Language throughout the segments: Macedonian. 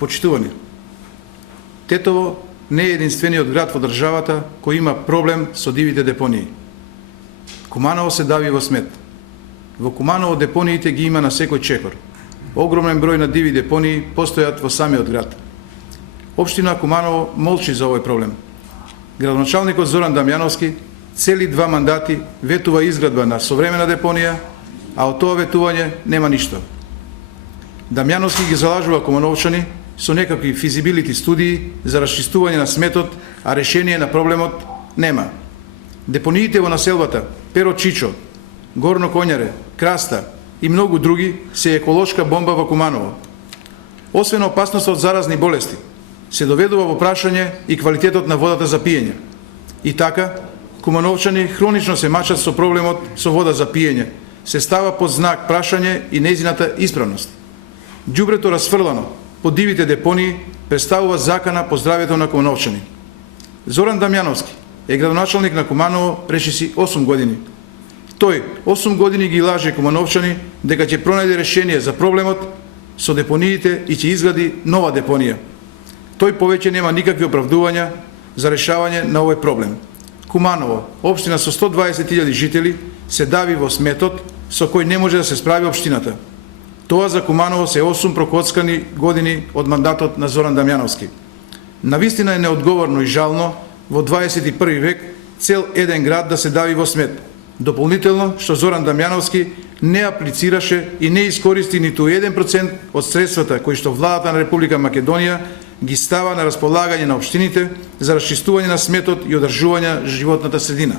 Почитувани, Тетово не е единствениот град во државата кој има проблем со дивите депонии. Куманово се дави во смет. Во Куманово депониите ги има на секој чекор. Огромен број на диви депонии постојат во самиот град. Општина Куманово молчи за овој проблем. Градоначалникот Зоран Дамјановски цели 2 мандати ветува изградба на современа депонија, а од тоа ветување нема ништо. Дамјановски ги залажува кумановчани со некакви физибилити студии за расчистување на сметот, а решение на проблемот нема. Депониите во населбата Перо Чичо, Горно Коњаре, Краста и многу други се еколошка бомба во Куманово. Освен опасност од заразни болести, се доведува во прашање и квалитетот на водата за пиење. И така, кумановчани хронично се мачат со проблемот со вода за пиење, се става под знак прашање и нејзината исправност. Ѓубрето расфрлано по дивите депонии представува закана по здравјето на кумановчани. Зоран Дамјановски е градоначалник на Куманово речиси 8 години. Тој 8 години ги лаже кумановчани дека ќе пронајде решение за проблемот со депониите и ќе изгради нова депонија. Тој повеќе нема никакви оправдувања за решавање на овој проблем. Куманово, општина со 120.000 жители, се дави во сметот со кој не може да се справи општината. Тоа за Куманово се 8 прокоцкани години од мандатот на Зоран Дамјановски. Навистина е неодговорно и жално во 21 век цел еден град да се дави во смет. Дополнително што Зоран Дамјановски не аплицираше и не искористи ниту 1% од средствата кои што владата на Република Македонија ги става на располагање на општините за расчистување на сметот и одржување животната средина.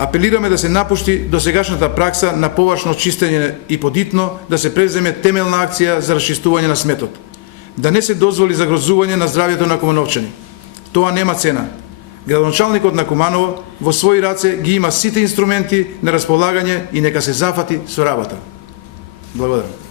Апелираме да се напушти досегашната пракса на површно чистење и подитно да се преземе темелна акција за расчистување на сметот. Да не се дозволи загрозување на здравјето на кумановчани. Тоа нема цена. Градоначалникот на Куманово во своји раце ги има сите инструменти на располагање и нека се зафати со работа. Благодарам.